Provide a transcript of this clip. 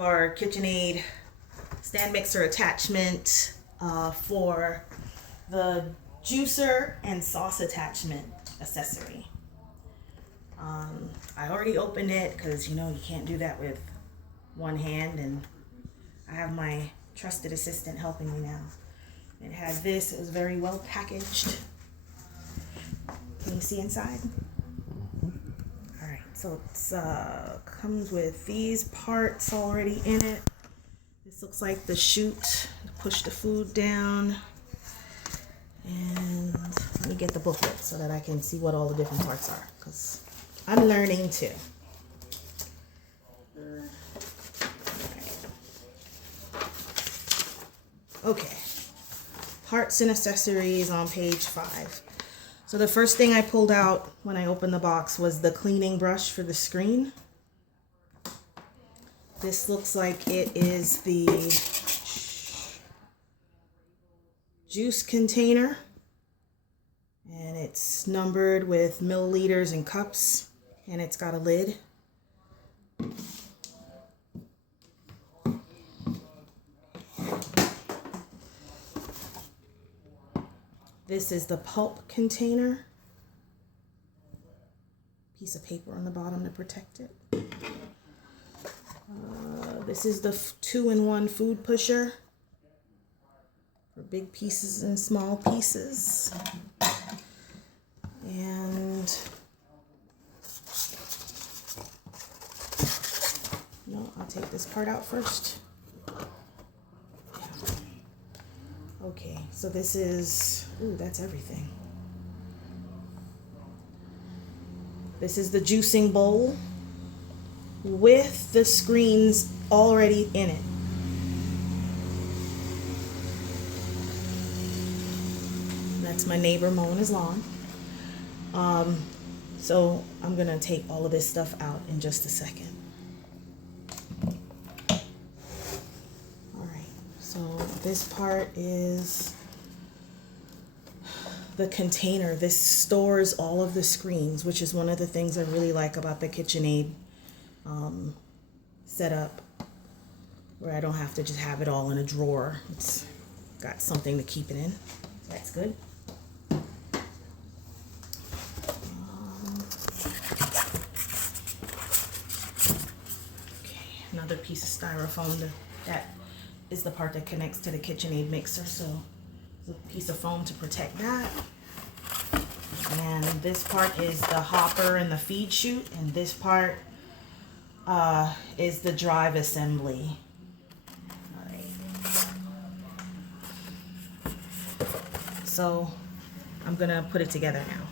Our Kitchenaid stand mixer attachment for the juicer and sauce attachment accessory. I already opened it because you can't do that with one hand, and I have my trusted assistant helping me now. It had this. It was very well packaged. Can you see inside? Alright, so it's comes with these parts already in it. This looks like the chute to push the food down. And let me get the booklet so that I can see what all the different parts are, because I'm learning too. Okay, parts and accessories on page 5. So the first thing I pulled out when I opened the box was the cleaning brush for the screen. This looks like it is the juice container, and it's numbered with milliliters and cups, and it's got a lid. This is the pulp container. Piece of paper on the bottom to protect it. This is the 2-in-1 food pusher for big pieces and small pieces. And no, I'll take this part out first. Okay, so this is, ooh, that's everything. This is the juicing bowl with the screens already in it. That's my neighbor mowing his lawn. So I'm gonna take all of this stuff out in just a second. So this part is the container. This stores all of the screens, which is one of the things I really like about the Kitchenaid setup, where I don't have to just have it all in a drawer. It's got something to keep it in. So that's good. Okay, another piece of styrofoam that is the part that connects to the Kitchenaid mixer, so there's a piece of foam to protect that. And this part is the hopper and the feed chute, and this part is the drive assembly. All right. So I'm gonna put it together now.